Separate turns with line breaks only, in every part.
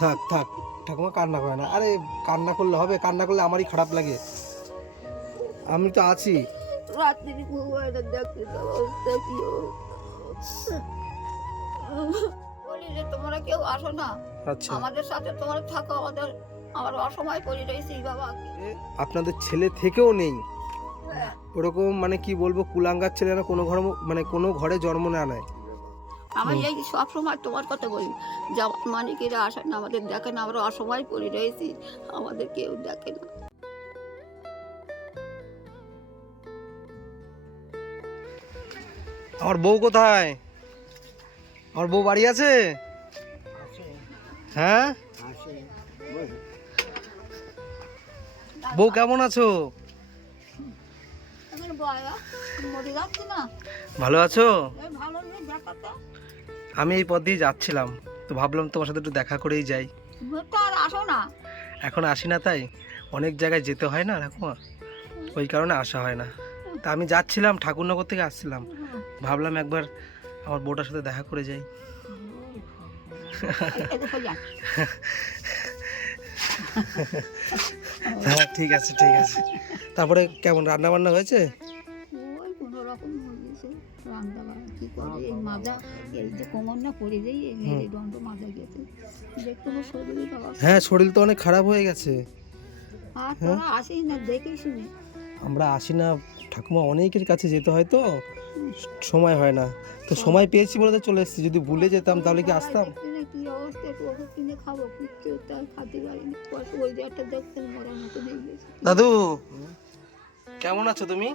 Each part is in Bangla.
থাক থাক। ঠাকুমা কান্না করে না। আরে কান্না করলে হবে কান্না করলে আমারই খারাপ লাগে। আমি তো আছি।
তোমরা কেউ আসো না।
আচ্ছা।
আমাদের সাথে তোমরা থাকো আমাদের আমার অসময় পড়ে রয়েছি বাবা
আপনাদের ছেলে থেকেও নেই। ওরকম মানে কি বলব কুলাঙ্গার ছেলে না কোনো ঘর মানে কোনো ঘরে জন্ম না নেয়।
আমি এই সব সময় তোমার কথা বলি। যে আমার মানিকেরা আসে না আমাদের দেখে না আমরা অসময় পড়ে রয়েছি আমাদের কেউ দেখে না।
আমার বউ কোথায়? আমার বউ বাড়ি আছে? হ্যাঁ? বউ কেমন আছো?
এখন বয়া মরে যাচ্ছে না
ভালো আছো আমি এই পথ দিয়ে যাচ্ছিলাম। তো ভাবলাম তোমার সাথে একটু দেখা করেই যাই।
আর আসো না।
এখন আসি না তাই? অনেক জায়গায় যেতে হয় না ঠাকুমা? ওই কারণে আসা হয় না। তা আমি যাচ্ছিলাম ঠাকুরনগর থেকে আসছিলাম। ভাবলাম একবার আমার বউটার সাথে দেখা করে যাই। হ্যাঁ ঠিক আছে ঠিক আছে। তারপরে কেমন রান্না বান্না হয়েছে?
ওই কোনো রকম হয়ে গেছে রান্না বান্না কি করে এই মাজা এই যে কোমর না পড়ে যাই এই মেরে দণ্ড মাজা গেছে। দেখতে তো শরীরে
হ্যাঁ শরীর তো অনেক খারাপ হয়ে গেছে।
আর তোরা আসিস না দেখে শুনে।
আমরা আসি না ঠাকুমা অনেকের কাছে যেতে হয় তো। সময় হয় না। তো সময় পেয়েছি বলে তো চলে এসেছি। যদি ভুলে যেতাম তাহলে কি আসতাম?
কি অবস্থা একটু ওষুধ কিনে খাব কিচ্ছু তাই খাতে পারিনি পয়সা ওই যে একটা দেখছেন মরার মতো
দাদু কেমন আছো তুমি?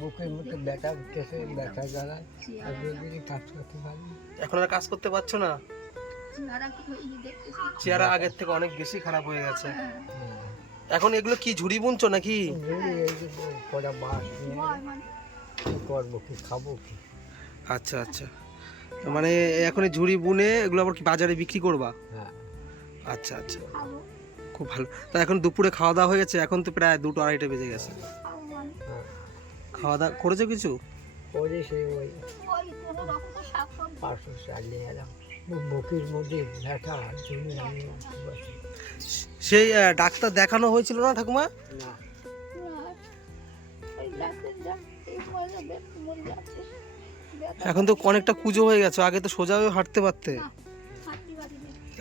বুকের মধ্যে ব্যথা উঠতেছে ব্যথা জ্বালা আর যদি কাজ করতে পারি।
এখন আর কাজ করতে পারছ না?
চেহারা
আগের থেকে অনেক বেশি খারাপ হয়ে গেছে। এখন এগুলো কি ঝুড়ি বুনছো নাকি?
কটা বাস
মানে।
করব কি খাব কি?
আচ্ছা আচ্ছা। মানে এখন এই ঝুড়ি বুনে এগুলো আবার কি বাজারে বিক্রি করবা?
হ্যাঁ।
আচ্ছা আচ্ছা।
খুব।
ভালো। তা এখন দুপুরে খাওয়া দাওয়া হয়ে গেছে? এখন তো প্রায় দুটো আড়াইটা বেজে গেছে।
হ্যাঁ
খাওয়া দাওয়া করেছ কিছু?
করে সেই ওই
ওই কোনো রকম শাক সবজি
পাঁচশো চালিয়ে এলাম। বুকের মধ্যে ব্যথা জন্য আমি
সেই ডাক্তার দেখানো হয়েছিল না ঠাকুমা? এখন তো অনেকটা কুজো হয়ে গেছে আগে তো সোজা হয়ে হাঁটতে পারতে।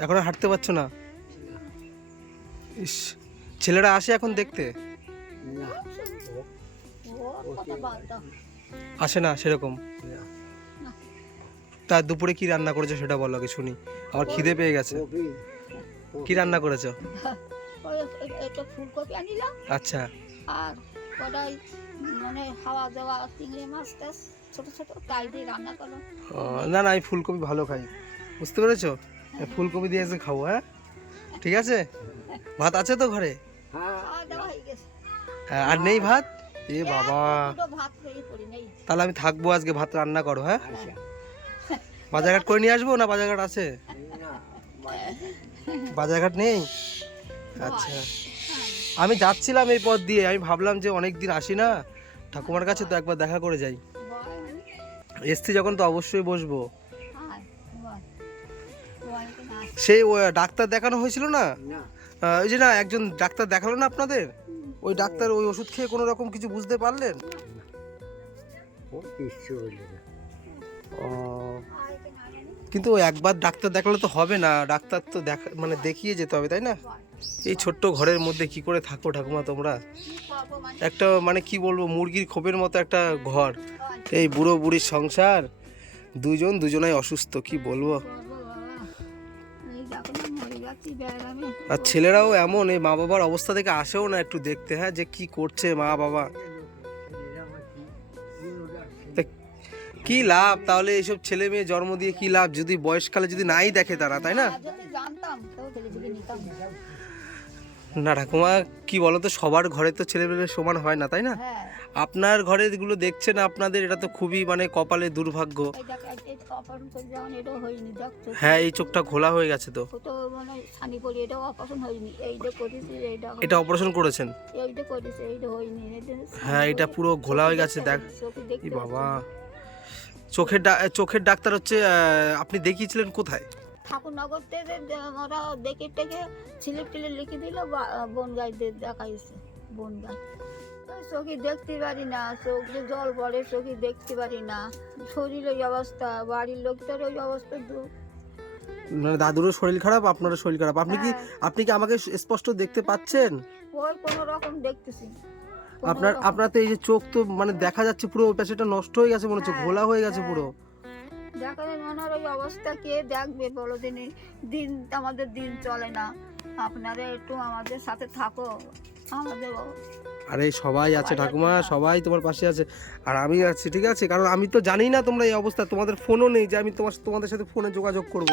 এখন আর হাঁটতে পারছ না? ইস ছেলেরা আসে এখন দেখতে? আসে না সেরকম। তা দুপুরে কি রান্না করেছ সেটা বলো আগে শুনি। আমার খিদে পেয়ে গেছে। কি রান্না করেছ?
ওই ফুলকপি আনিলাম।
আচ্ছা।
আর মানে হাওয়া দেওয়া চিংড়ি মাছ ছোট ছোট তাই দিয়ে রান্না করো
না না আমি ফুলকপি ভালো খাই। বুঝতে পেরেছ? ফুলকপি দিয়ে এসে খাব হ্যাঁ? ঠিক আছে? ভাত আছে তো ঘরে?
হ্যাঁ
হয়ে
হ্যাঁ, আর নেই ভাত? এ বাবা। তাহলে আমি থাকব আজকে ভাত রান্না করো হ্যাঁ?
আচ্ছা।
বাজারঘাট করে নিয়ে আসব না বাজারঘাট আছে? বাজারঘাট নেই? আচ্ছা। আমি যাচ্ছিলাম এই পথ দিয়ে আমি ভাবলাম যে অনেক দিন আসি না। ঠাকুমার কাছে তো একবার দেখা করে যাই। এসছি যখন তো অবশ্যই বসবো।
আয়।
সেই ও, ডাক্তার দেখানো হয়েছিল না? ওই যে না একজন ডাক্তার দেখাল না আপনাদের? ওই ডাক্তার ওই ওষুধ খেয়ে কোনো রকম কিছু বুঝতে পারলেন?
ও কিচ্ছু হইল না।
কিন্তু একবার ডাক্তার দেখালে তো হবে না ডাক্তার তো দেখা মানে দেখিয়ে যেতে হবে তাই না? এই ছোট্ট ঘরের মধ্যে কি করে থাকো ঠাকুমা তোমরা? একটা মানে কি বলব মুরগির খোপের মতো একটা ঘর। এই বুড়ো বুড়ির সংসার দুজন দুজনাই অসুস্থ কি বলব? আর ছেলেরাও এমন, এই মা বাবার অবস্থা থেকে আসেও না একটু দেখতে হ্যাঁ যে কি করছে মা বাবা। কি লাভ? তাহলে এইসব ছেলে মেয়ে জন্ম দিয়ে কি লাভ? যদি বয়সকালে যদি নাই দেখে তারা, তাই না? না ঠাকুমা, কি বলতো? সবার ঘরে তো ছেলে মেয়ে সমান হয় না, তাই না?
হ্যাঁ।
আপনার ঘরে যেগুলো দেখছেন আপনাদের এটা তো খুবই মানে কপালে দুর্ভাগ্য।
দেখছ
হ্যাঁ এই চোখটা ঘোলা হয়ে গেছে তো।
মানে ছানি পড়ি এটাও অপারেশন হয়নি। এইটা এইটা
এটা অপারেশন করেছেন? হ্যাঁ এটা পুরো ঘোলা হয়ে গেছে দেখ। বাবা। চোখের চোখের ডাক্তার হচ্ছে আপনি দেখিয়েছিলেন কোথায়?
ঠাকুরনগর থেকে ওরা দেখে টেকে ছিলিপ টিলিপ লিখে দিল বন গাইদের দেখাইছে বন গাই চোখে দেখতে পারি না চোখে জল পড়ে চোখে দেখতে পারি না। শরীরের ওই অবস্থা বাড়ির লোকদের ওই অবস্থা দু-
মানে দাদুরও শরীর খারাপ আপনারও শরীর খারাপ। আপনি কি
হ্যাঁ,
আপনি কি আমাকে স্পষ্ট দেখতে পাচ্ছেন?
ওই কোনো রকম দেখতেছি।
আপনার আপনার তো এই যে চোখ তো মানে দেখা যাচ্ছে পুরো ওই পাশেটা নষ্ট হয়ে গেছে মনে হচ্ছে
হ্যাঁ,
ঘোলা হয়ে গেছে
হ্যাঁ।
পুরো।
দেখা যায় মনের ওই অবস্থা কে দেখবে বলো দিনই দিন আমাদের দিন চলে না। আপনারা একটু আমাদের সাথে থাকো। আমাদের
আরে সবাই আছে ঠাকুমা সবাই তোমার পাশে আছে। আর আমি আছি ঠিক আছে? কারণ আমি তো জানি না তোমরা এই অবস্থা তোমাদের ফোনও নেই যে আমি তোমার তোমাদের সাথে ফোনে যোগাযোগ করব।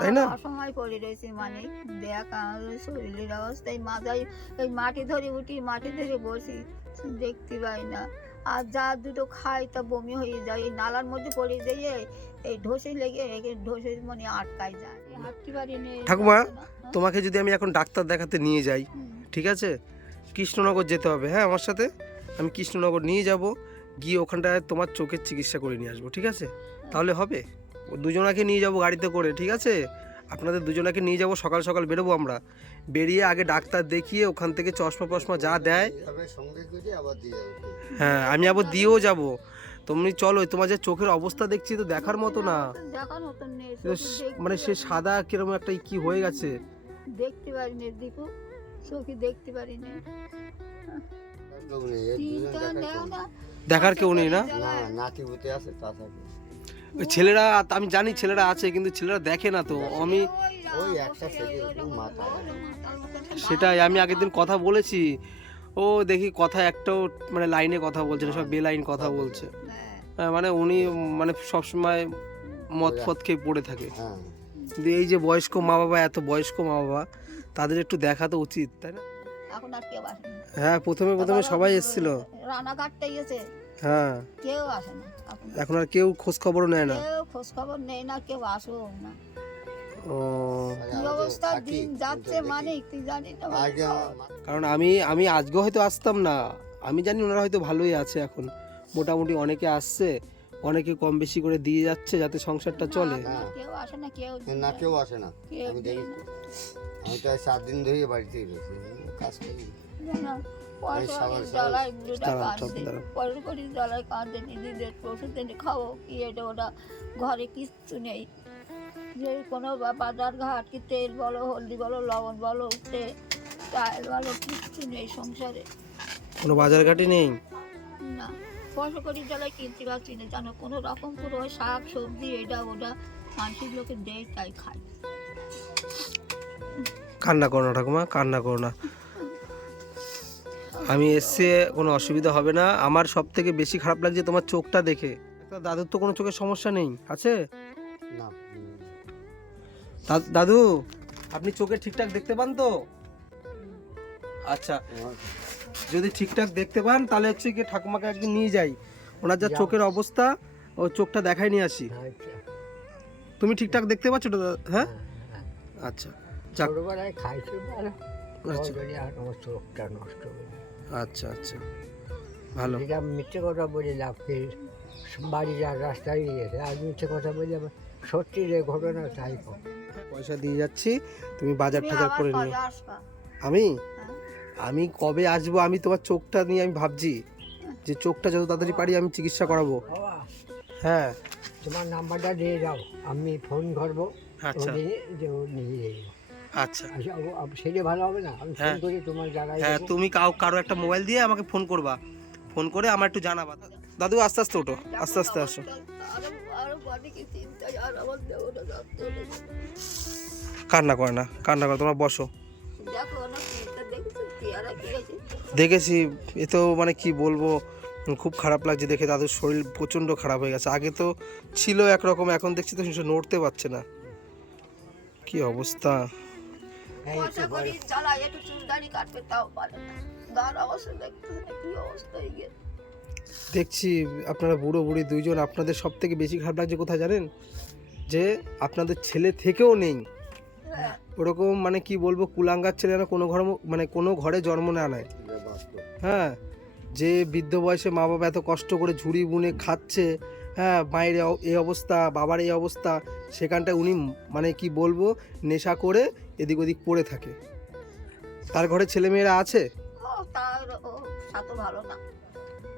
তাই না?
অসময় পড়ে রয়েছি মানে দেখ আমাদের শরীরের অবস্থা এই মাথায় এই মাটি ধরে উঠি মাটি ধরে বসি দেখতে পাই না। আর যা দুটো খাই তা বমি হয়ে যায় এই নালার মধ্যে পড়ে যেয়ে এই ঢোসে লেগে এই ঢোসে মানে আটকায় যায়। হাঁটতে পারি নি
ঠাকুমা, তোমাকে যদি আমি এখন ডাক্তার দেখাতে নিয়ে যাই ঠিক আছে? কৃষ্ণনগর যেতে হবে হ্যাঁ আমার সাথে? আমি কৃষ্ণনগর নিয়ে যাব গিয়ে ওখানটায় তোমার চোখের চিকিৎসা করে নিয়ে আসব ঠিক আছে? তাহলে হবে। ও দুজনাকে নিয়ে যাব গাড়িতে করে ঠিক আছে? আপনাদের দুজনাকে নিয়ে যাব সকাল সকাল বেরোবো আমরা। বেরিয়ে আগে ডাক্তার দেখিয়ে ওখান থেকে চশমা ফশমা যা দেয়। হ্যাঁ আমি আবার দিয়েও যাব। তুমি চলো তোমার যে চোখের অবস্থা দেখছি তো দেখার মতো না। মানে সে সাদা কীরকম একটা কি হয়ে গেছে?
দেখতে পারি না দীপু। চোখে দেখতে পারি না।
দেখার কেউ নেই।
না?
নাতি আছে তা থাকে।
ওই ছেলেরা আমি জানি ছেলেরা আছে কিন্তু ছেলেরা দেখে না তো। আমি
ওই একটা ছেলে মাথা।
সেটাই আমি আগের দিন কথা বলেছি। ও দেখি কথা একটাও মানে লাইনে কথা বলছে না সব বেলাইন কথা বলছে। হ্যাঁ, মানে উনি মানে সবসময় মদ ফদ খেয়ে পড়ে থাকে।
হ্যাঁ।
এই যে বয়স্ক মা বাবা এত বয়স্ক মা বাবা তাদের একটু দেখা তো উচিত তাই না?
এখন আর কেউ আসে না
হ্যাঁ প্রথমে প্রথমে সবাই এসেছিল।
রানাঘাটটা গেছে।
হ্যাঁ।
কেউ আসে না এখন
আর কেউ খোঁজ খবরও নেয় না।
কেউ খোঁজ খবর নেই না কেউ আসেও না। মানে
কারণ আমি আমি আজকেও হয়তো আসতাম না। আমি জানি ওনারা হয়তো ভালোই আছে এখন। মোটামুটি অনেকে আসছে। অনেকে কম বেশি করে দিয়ে যাচ্ছে যাতে সংসারটা চলে।
কেউ আসে না কেউ
না কেউ আসে না।
কেউ
আমি দেখি। আমি তো সাত দিন ধরে বাড়িতেই রয়েছি কাজ করি।
ঘরে কিচ্ছু নেই। যে কোনো বাজার ঘাট কি তেল বলো হলদি বলো লবণ বলো চাল বলো কিচ্ছু নেই সংসারে।
কোনো বাজার ঘাটই নেই?
না। পয়সা কড়ির জ্বালায় কিনতে পারছি না জানো কোনো রকম পুরো শাক সবজি এটা ওটা মানুষের লোকে দেয় তাই খাই
কান্না করো না ঠাকুমা কান্না করো না। আমি এসছে কোনো অসুবিধা হবে না। আমার সব থেকে বেশি খারাপ লাগছে তোমার চোখটা দেখে। তা দাদুর তো কোনো চোখের সমস্যা নেই আছে। দাদু আপনি চোখে ঠিকঠাক দেখতে পান তো? আচ্ছা। যদি ঠিকঠাক দেখতে পান তাহলে হচ্ছে কি ঠাকুমাকে একদিন নিয়ে যাই। ওনার যা চোখের অবস্থা ও চোখটা দেখাই নিয়ে আসি।
আচ্ছা।
তুমি ঠিকঠাক দেখতে পাচ্ছ তো দাদা? হ্যাঁ
হ্যাঁ,
আচ্ছা
ছোটবেলায় খাইছি
আচ্ছা।
চোখটা নষ্ট
আচ্ছা আচ্ছা। ভালো।
যেটা মিথ্যে কথা বলে লাভ কি বাড়ি যার রাস্তায় গেছে আর মিথ্যে কথা বলে আবার সত্যি যে ঘটনা তাই
পয়সা দিয়ে যাচ্ছি তুমি বাজার টাজার করে নিও। আমি?
হ্যাঁ?
আমি কবে আসব? আমি তোমার চোখটা নিয়ে আমি ভাবছি যে চোখটা যত তাড়াতাড়ি পারি আমি চিকিৎসা করাবো। হ্যাঁ।
তোমার নাম্বারটা দিয়ে যাও। আমি ফোন করব
আচ্ছা। আচ্ছা।
আচ্ছা সেটা ভালো হবে না আমি ফোন
হ্যাঁ।
তোমার জায়গায়
হ্যাঁ তুমি কাউ কারও একটা মোবাইল দিয়ে আমাকে ফোন করবা। ফোন করে আমার একটু জানাবা। দাদু আস্তে আস্তে ওঠো। আস্তে আস্তে আসো। কান্না করে না। কান্না করে তোমরা বসো।
দেখছ
এ তো মানে কি বলব খুব খারাপ লাগছে দেখে দাদুর শরীর প্রচণ্ড খারাপ হয়ে গেছে। আগে তো ছিল একরকম এখন দেখছি তো সে নড়তে পারছে না। কি অবস্থা? দেখছি আপনারা বুড়ো বুড়ি দুইজন আপনাদের সব থেকে বেশি খারাপ লাগছে কোথায় জানেন? যে আপনাদের ছেলে থেকেও নেই।
হ্যাঁ।
ওরকম মানে কি বলব কুলাঙ্গার ছেলে না কোনো ঘর মানে কোনো ঘরে জন্ম নেওয়া নেয়। হ্যাঁ যে বৃদ্ধ বয়সে মা বাবা এত কষ্ট করে ঝুড়ি বুনে খাচ্ছে হ্যাঁ মায়ের এ এই অবস্থা বাবার এই অবস্থা সেখানটায় উনি মানে কি বলব নেশা করে এদিক ওদিক পড়ে থাকে। তার ঘরে আছে?
সাথে ভালো না।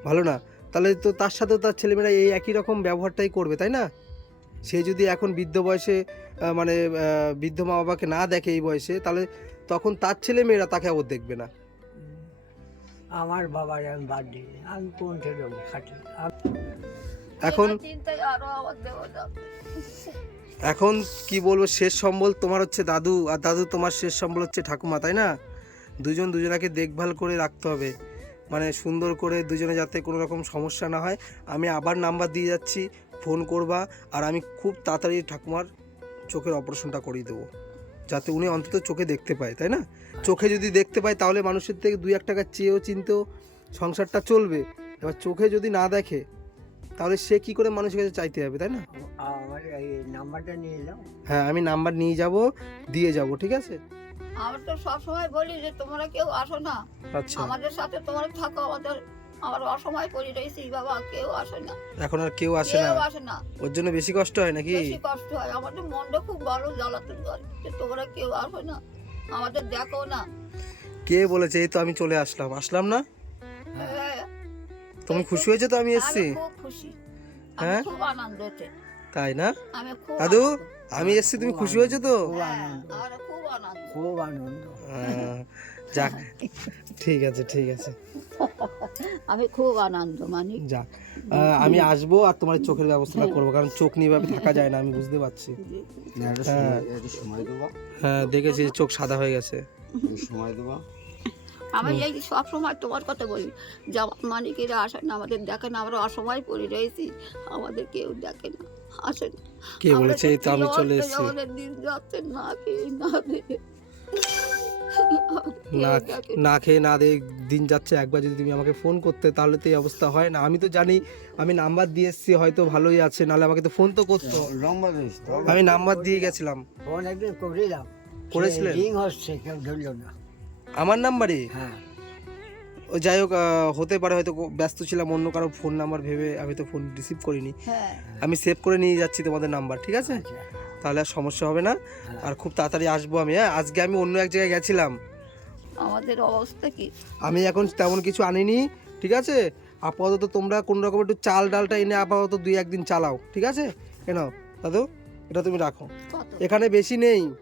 ভালো না? তাহলে তো তার সাথেও তার ছেলেমেয়েরা এই একই রকম ব্যবহারটাই করবে তাই না? সে যদি এখন বৃদ্ধ বয়সে মানে বৃদ্ধ মা বাবাকে না দেখে এই বয়সে তাহলে তখন তার ছেলে মেয়েরা তাকে আবার দেখবে না।
আমার বাবার আমি বাদ দিই আমি কোনটা দেবো খাটি।
এখন এখন কি বলব শেষ সম্বল তোমার হচ্ছে দাদু আর দাদু তোমার শেষ সম্বল হচ্ছে ঠাকুমা তাই না? দুজন দুজনাকে দেখভাল করে রাখতে হবে। মানে সুন্দর করে দুজনে যাতে কোনো রকম সমস্যা না হয়। আমি আবার নাম্বার দিয়ে যাচ্ছি। ফোন করবা আর আমি খুব তাড়াতাড়ি ঠাকুমার চোখের অপারেশনটা করিয়ে দেবো। যাতে উনি অন্তত চোখে দেখতে পায় তাই না? চোখে যদি দেখতে পায় তাহলে মানুষের থেকে দুই এক টাকা চেয়েও চিনতেও সংসারটা চলবে। এবার চোখে যদি না দেখে তাহলে সে কি করে মানুষের কাছে চাইতে হবে তাই না?
আমার নাম্বারটা নিয়ে যাও।
হ্যাঁ আমি নাম্বার নিয়ে যাব দিয়ে যাব ঠিক আছে?
আমরা তো সবসময় বলি যে তোমরা কেউ আসো না।
আচ্ছা।
আমাদের সাথে তোমরা থাকো আমাদের আমার অসময় পড়ে রয়েছি বাবা কেউ আসে না।
এখন আর কেউ আসে না?
কেউ আসে না।
ওর জন্য বেশি কষ্ট হয় নাকি?
বেশি কষ্ট হয়। আমাদের মনটা খুব ভালো জ্বালাতন করে যে তোমরা কেউ আসো না। আমাদের দেখো না।
কে বলেছে? এই তো আমি চলে আসলাম। আসলাম না?
হ্যাঁ,
তুমি খুশি হয়েছো তো আমি এসেছি?
খুব খুশি।
হ্যাঁ?
খুব আনন্দতে
তাই না?
আমি
দাদু আমি এসেছি তুমি খুশি হয়েছো তো?
খুব
হ্যাঁ,
আনন্দ
খুব আনন্দ।
আনন্দ।
আহ, যাক ঠিক আছে ঠিক আছে।
আমি খুব আনন্দ মানে।
যাক আমি আসব আর তোমার চোখের ব্যবস্থাটা করব কারণ চোখ নিয়ে এভাবে থাকা যায় না আমি বুঝতে পারছি। হ্যাঁ।
সময়- একটা সময় দেবো।
হ্যাঁ দেখেছি চোখ সাদা হয়ে গেছে।
সময় দেবো।
আমি এই সব সময় তোমার কথা বলি যেমন মানিকেরা আসে না আমাদের দেখে না আমরা অসময় পড়ে রয়েছি আমাদের কেউ দেখে না আসে না।
কে বলেছে এই তো আমি চলে এসেছি।
আমাদের দিন যাচ্ছে না খেয়ে না
না না খেয়ে না দিয়ে দিন যাচ্ছে একবার যদি তুমি আমাকে ফোন করতে তাহলে তো এই অবস্থা হয় না। আমি তো জানি আমি নাম্বার দিয়ে এসেছি হয়তো ভালোই আছে নাহলে আমাকে তো ফোন তো করতো। আমি নাম্বার দিয়ে গেছিলাম।
ফোন একদিন করেছিলাম।
করেছিলেন?
রিং হচ্ছে কেউ ধরলো না।
আমার নাম্বারে
হ্যাঁ।
ও যাই হোক হতে পারে হয়তো ব্যস্ত ছিলাম অন্য কারও ফোন নাম্বার ভেবে আমি তো ফোন রিসিভ করিনি।
হ্যাঁ।
আমি সেভ করে নিয়ে যাচ্ছি তোমাদের নাম্বার ঠিক আছে?
আচ্ছা।
তাহলে আর সমস্যা হবে না।
হ্যাঁ।
আর খুব তাড়াতাড়ি আসব আমি হ্যাঁ? আজকে আমি অন্য এক জায়গায় গেছিলাম।
আমাদের অবস্থা কি?
আমি এখন তেমন কিছু আনিনি ঠিক আছে? আপাতত তোমরা কোন রকম একটু চাল ডালটা এনে আপাতত দুই একদিন চালাও ঠিক আছে? কেন দাদু এটা তুমি রাখো। এখানে বেশি নেই।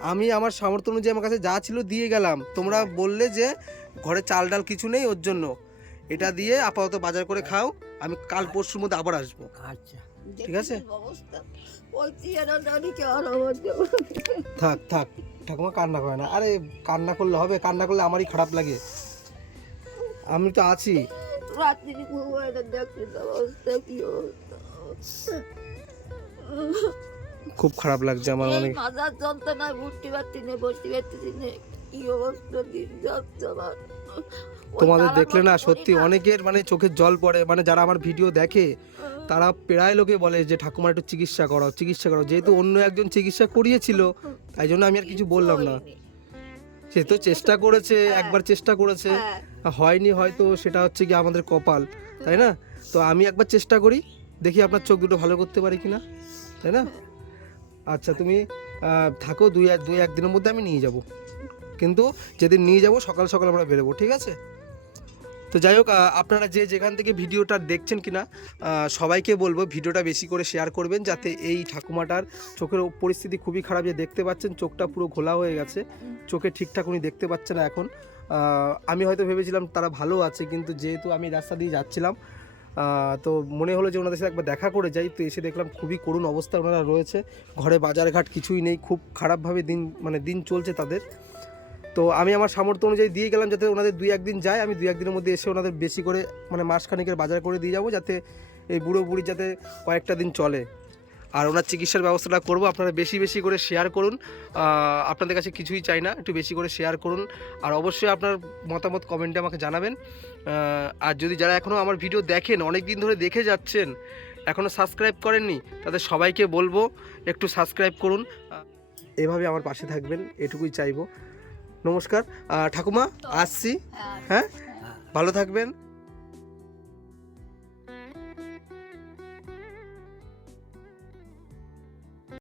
আমি আমার সামর্থ্য অনুযায়ী আমার কাছে যা ছিল দিয়ে গেলাম। তোমরা বললে যে ঘরে চাল ডাল কিছু নেই ওর জন্য। এটা দিয়ে আপাতত বাজার করে খাও আমি কাল পরশুর মধ্যে আবার আসব।
আচ্ছা।
ঠিক আছে? থাক থাক ঠাকুমা কান্না করে না। আরে কান্না করলে হবে কান্না করলে আমারই খারাপ লাগে। আমি তো আছি। খুব খারাপ লাগছে আমার অনেক
মাথার যন্ত্রণায় উঠতে পারছি না বসতে পারতেছি না কি অবস্থা দিন যাচ্ছে আমার।
তোমাদের দেখলে না সত্যি অনেকের মানে চোখের জল পড়ে মানে যারা আমার ভিডিও দেখে তারা প্রায় লোকে বলে যে ঠাকুমার একটু চিকিৎসা করো চিকিৎসা করো যেহেতু অন্য একজন চিকিৎসা করিয়েছিল তাই জন্য আমি আর কিছু বললাম না। সে তো চেষ্টা করেছে
হ্যাঁ।
একবার চেষ্টা করেছে।
হ্যাঁ।
হয়নি হয়তো সেটা হচ্ছে কি আমাদের কপাল তাই না? তো আমি একবার চেষ্টা করি দেখি আপনার চোখ দুটো ভালো করতে পারি কিনা তাই না? আচ্ছা তুমি থাকো দুই এক দুই একদিনের মধ্যে আমি নিয়ে যাব। কিন্তু যেদিন নিয়ে যাব সকাল সকাল আমরা বেরোবো ঠিক আছে? তো যাই হোক আপনারা যে যেখান থেকে ভিডিওটা দেখছেন কিনা সবাইকে বলব ভিডিওটা বেশি করে শেয়ার করবেন যাতে এই ঠাকুমাটার চোখের পরিস্থিতি খুবই খারাপ যে দেখতে পাচ্ছেন, চোখটা পুরো ঘোলা হয়ে গেছে। চোখে ঠিকঠাক উনি দেখতে পাচ্ছে না এখন। আমি হয়তো ভেবেছিলাম তারা ভালো আছে, কিন্তু যেহেতু আমি রাস্তা দিয়ে যাচ্ছিলাম তো মনে হলো যে ওনাদের সাথে একবার দেখা করে যাই। তো এসে দেখলাম খুবই করুণ অবস্থা ওনারা রয়েছে। ঘরে বাজারঘাট কিছুই নেই, খুব খারাপভাবে দিন মানে দিন চলছে তাদের। তো আমি আমার সামর্থ্য অনুযায়ী দিয়ে গেলাম যাতে ওনাদের দুই একদিন যায়। আমি দুই একদিনের মধ্যে এসে ওনাদের বেশি করে মানে মাসখানিকের বাজার করে দিয়ে যাব যাতে এই বুড়ো বুড়ি যাতে কয়েকটা দিন চলে। আর ওনার চিকিৎসার ব্যবস্থাটা করব, আপনারা বেশি বেশি করে শেয়ার করুন। আপনাদের কাছে কিছুই চাই না, একটু বেশি করে শেয়ার করুন। আর অবশ্যই আপনার মতামত কমেন্টে আমাকে জানাবেন। আর যদি যারা এখনও আমার ভিডিও দেখেন অনেক দিন ধরে দেখে যাচ্ছেন এখনও সাবস্ক্রাইব করেননি, তাদের সবাইকে বলব, একটু সাবস্ক্রাইব করুন। এভাবে আমার পাশে থাকবেন, এটুকুই চাইব। নমস্কার ঠাকুমা আসছি। হ্যাঁ।
হ্যাঁ?
ভালো থাকবেন।